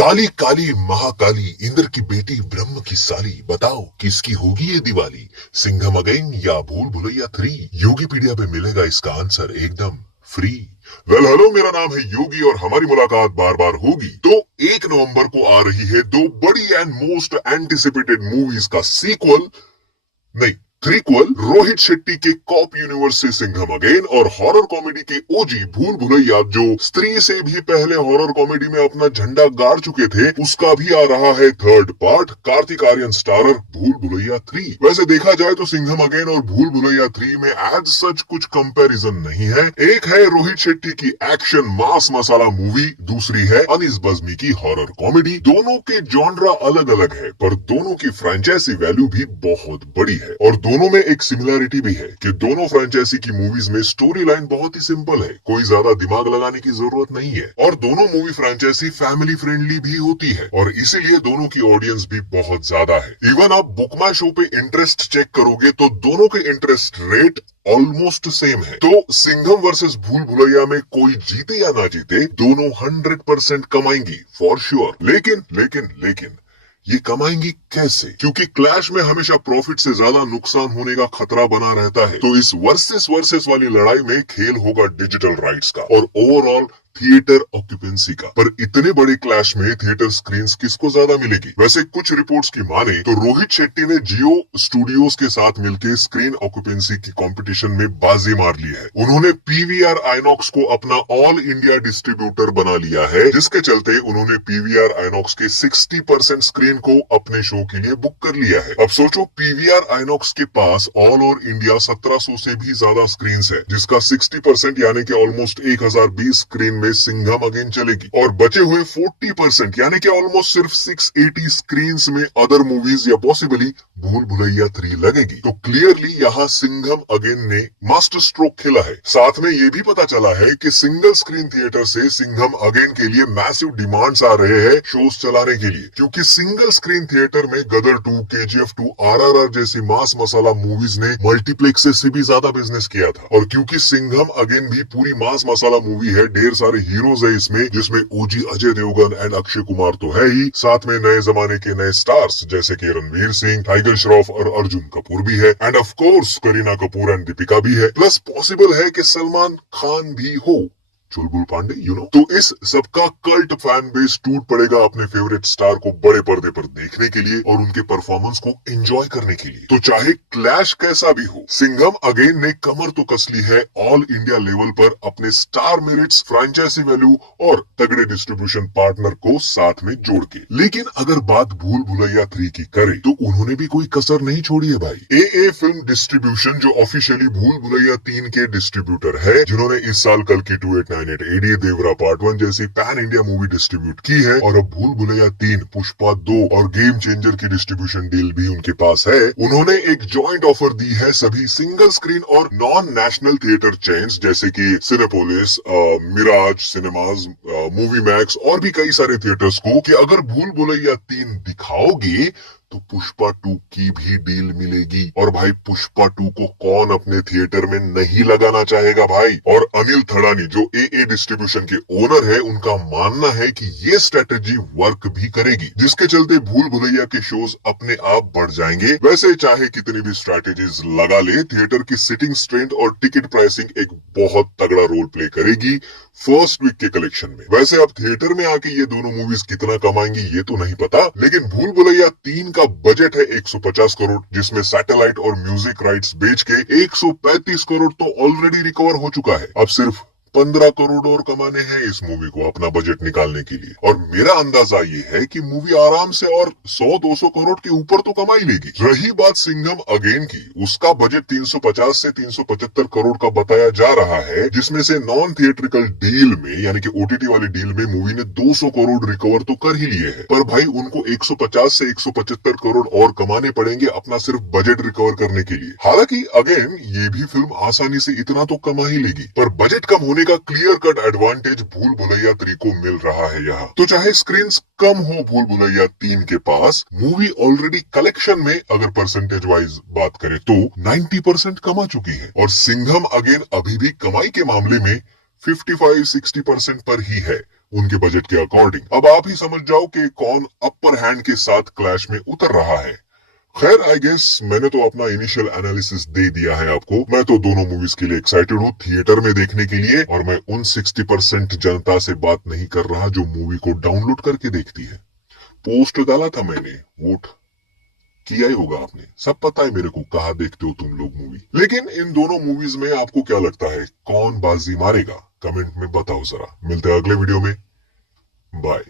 काली काली महाकाली इंद्र की बेटी ब्रह्म की साली, बताओ किसकी होगी ये दिवाली? सिंघम अगेन या भूल भुलैया 3? योगीपीडिया पे मिलेगा इसका आंसर एकदम फ्री। हेलो, मेरा नाम है योगी और हमारी मुलाकात बार बार होगी। तो 1 नवंबर को आ रही है दो बड़ी एंड मोस्ट एंटिसिपेटेड मूवीज का सीक्वल, नहीं थ्रीक्वल, रोहित शेट्टी के कॉप यूनिवर्स से सिंघम अगेन और हॉरर कॉमेडी के ओजी भूल भुलैया, जो स्त्री से भी पहले हॉरर कॉमेडी में अपना झंडा गाड़ चुके थे, उसका भी आ रहा है third part, Kartik Aaryan starrer Bhool Bhulaiyaa 3। वैसे देखा जाए तो सिंघम अगेन और भूल भुलैया 3 में एज सच कुछ कंपैरिजन नहीं है। एक है रोहित शेट्टी की एक्शन मास मसाला मूवी, दूसरी है अनीस बज्मी की हॉरर कॉमेडी। दोनों के जॉनरा अलग अलग है, पर दोनों की फ्रेंचाइजी वैल्यू भी बहुत बड़ी है। और दोनों में एक सिमिलरिटी भी है कि दोनों फ्रेंचाइजी की मूवीज में स्टोरी लाइन बहुत ही सिंपल है, कोई ज्यादा दिमाग लगाने की जरूरत नहीं है। और दोनों मूवी फ्रेंचाइजी फैमिली फ्रेंडली भी होती है और इसीलिए दोनों की ऑडियंस भी बहुत ज्यादा है। इवन आप बुक माई शो पे इंटरेस्ट चेक करोगे तो दोनों के इंटरेस्ट रेट ऑलमोस्ट सेम है। तो सिंघम वर्सेस भूल भुलैया में कोई जीते या ना जीते, दोनों 100% कमाएंगी फॉर श्योर। लेकिन ये कमाएंगी कैसे? क्योंकि क्लैश में हमेशा प्रॉफिट से ज्यादा नुकसान होने का खतरा बना रहता है। तो इस वर्सेस वाली लड़ाई में खेल होगा डिजिटल राइट्स का और ओवरऑल थिएटर ऑक्यूपेंसी का। पर इतने बड़े क्लैश में थिएटर स्क्रीन्स किसको ज्यादा मिलेगी? वैसे कुछ रिपोर्ट्स की माने तो रोहित शेट्टी ने जियो स्टूडियोज के साथ मिलकर स्क्रीन ऑक्यूपेंसी की कंपटीशन में बाजी मार ली है। उन्होंने पीवीआर आइनॉक्स को अपना ऑल इंडिया डिस्ट्रीब्यूटर बना लिया है, जिसके चलते उन्होंने पीवीआर आइनॉक्स के 60% स्क्रीन को अपने शो के लिए बुक कर लिया है। अब सोचो, पीवीआर आइनॉक्स के पास ऑल ओवर इंडिया 1700 से भी ज्यादा स्क्रीन है, जिसका 60% यानी कि ऑलमोस्ट 1020 स्क्रीन में सिंघम अगेन चलेगी और बचे हुए 40% यानी कि ऑलमोस्ट सिर्फ 680 स्क्रीन्स में अदर मूवीज या पॉसिबली भूल भुलैया 3 लगेगी। तो क्लियरली यहाँ सिंघम अगेन ने मास्टर स्ट्रोक खेला है। साथ में ये भी पता चला है कि सिंगल स्क्रीन थिएटर से सिंघम अगेन के लिए मैसिव डिमांड्स आ रहे हैं शोज चलाने के लिए, क्योंकि सिंगल स्क्रीन थिएटर में गदर 2, केजीएफ 2, आरआरआर जैसी मास मसाला मूवीज ने मल्टीप्लेक्सेस से भी ज्यादा बिजनेस किया था। और क्योंकि सिंघम अगेन भी पूरी मास मसाला मूवी है, ढेर सारे हीरोज है इसमें, जिसमें ओजी अजय देवगन एंड अक्षय कुमार तो है ही, साथ में नए जमाने के नए स्टार्स जैसे कि रणवीर सिंह, टाइगर श्रॉफ और अर्जुन कपूर भी है, end of course Kareena Kapoor and Deepika भी है। प्लस पॉसिबल है कि सलमान खान भी हो, चुलबुल पांडे, तो इस सबका कल्ट फैन बेस टूट पड़ेगा अपने फेवरेट स्टार को बड़े पर्दे पर देखने के लिए और उनके परफॉर्मेंस को एंजॉय करने के लिए। तो चाहे क्लैश कैसा भी हो, सिंघम अगेन ने कमर तो कस ली है ऑल इंडिया लेवल पर अपने स्टार मेरिट्स, फ्रेंचाइजी वैल्यू और तगड़े डिस्ट्रीब्यूशन पार्टनर को साथ में जोड़ के। लेकिन अगर बात भूल भुलैया 3 की करें तो उन्होंने भी कोई कसर नहीं छोड़ी है भाई। ए फिल्म डिस्ट्रीब्यूशन जो ऑफिशियली भूल भुलैया 3 के डिस्ट्रीब्यूटर है, जिन्होंने इस साल कल की 2898 एडी देवरा पार्ट 1 जैसी पैन इंडिया मूवी डिस्ट्रीब्यूट की है, और अब भूल भुलैया 3, पुष्पा 2 और गेम चेंजर की डिस्ट्रीब्यूशन डील भी उनके पास है। उन्होंने एक जॉइंट ऑफर दी है सभी सिंगल स्क्रीन और नॉन नेशनल थिएटर चेन्स जैसे कि Cinepolis, Miraj cinemas, Movie Max और भी कई सारे थिएटर्स को कि अगर भूल भुलैया 3 दिखाओगे तो पुष्पा 2 की भी डील मिलेगी। और भाई पुष्पा 2 को कौन अपने थिएटर में नहीं लगाना चाहेगा भाई। और अनिल थड़ानी जो ए डिस्ट्रीब्यूशन के ओनर है, उनका मानना है कि ये स्ट्रेटेजी वर्क भी करेगी, जिसके चलते भूल भुलैया के शोज अपने आप बढ़ जाएंगे। वैसे चाहे कितनी भी स्ट्रेटेजीज लगा ले, थिएटर की सिटिंग स्ट्रेंथ और टिकट प्राइसिंग एक बहुत तगड़ा रोल प्ले करेगी फर्स्ट वीक के कलेक्शन में। वैसे अब थिएटर में आके ये दोनों मूवीज कितना कमाएंगी ये तो नहीं पता, लेकिन भूल भुलैया 3 का बजट है 150 करोड़, जिसमें सैटेलाइट और म्यूजिक राइट्स बेच के 135 करोड़ तो ऑलरेडी रिकवर हो चुका है। अब सिर्फ 15 करोड़ और कमाने हैं इस मूवी को अपना बजट निकालने के लिए। और मेरा अंदाजा ये है कि मूवी आराम से और 100-200 करोड़ के ऊपर तो कमा ही लेगी। रही बात सिंघम अगेन की, उसका बजट 350 से 375 करोड़ का बताया जा रहा है, जिसमें से नॉन थिएट्रिकल डील में यानी कि ओटीटी वाली डील में मूवी ने 200 करोड़ रिकवर तो कर ही लिए हैं। पर भाई उनको 150 से 175 करोड़ और कमाने पड़ेंगे अपना सिर्फ बजट रिकवर करने के लिए। हालांकि अगेन ये भी फिल्म आसानी से इतना तो कमा ही लेगी, पर बजट कम होने का क्लियर कट एडवांटेज भूल भुलैया 3 को मिल रहा है यहाँ। तो चाहे स्क्रीन्स कम हो भूल भुलैया 3 के पास, मूवी ऑलरेडी कलेक्शन में अगर परसेंटेज वाइज बात करें तो 90% कमा चुकी है। और सिंघम अगेन अभी भी कमाई के मामले में 55-60% पर ही है। उनके बजट के अकॉर्डिंग। अब आप ही समझ जाओ कि कौन अपर हैंड के साथ क्लैश में उतर रहा है। खैर आई गेस मैंने तो अपना इनिशियल एनालिसिस दे दिया है आपको। मैं तो दोनों मूवीज के लिए एक्साइटेड हूँ थिएटर में देखने के लिए, और मैं उन 60% जनता से बात नहीं कर रहा जो मूवी को डाउनलोड करके देखती है। पोस्ट डाला था मैंने, वोट किया ही होगा आपने, सब पता है मेरे को कहाँ देखते हो तुम लोग मूवी। लेकिन इन दोनों मूवीज में आपको क्या लगता है कौन बाजी मारेगा? कमेंट में बताओ जरा। मिलते हैं अगले वीडियो में। बाय।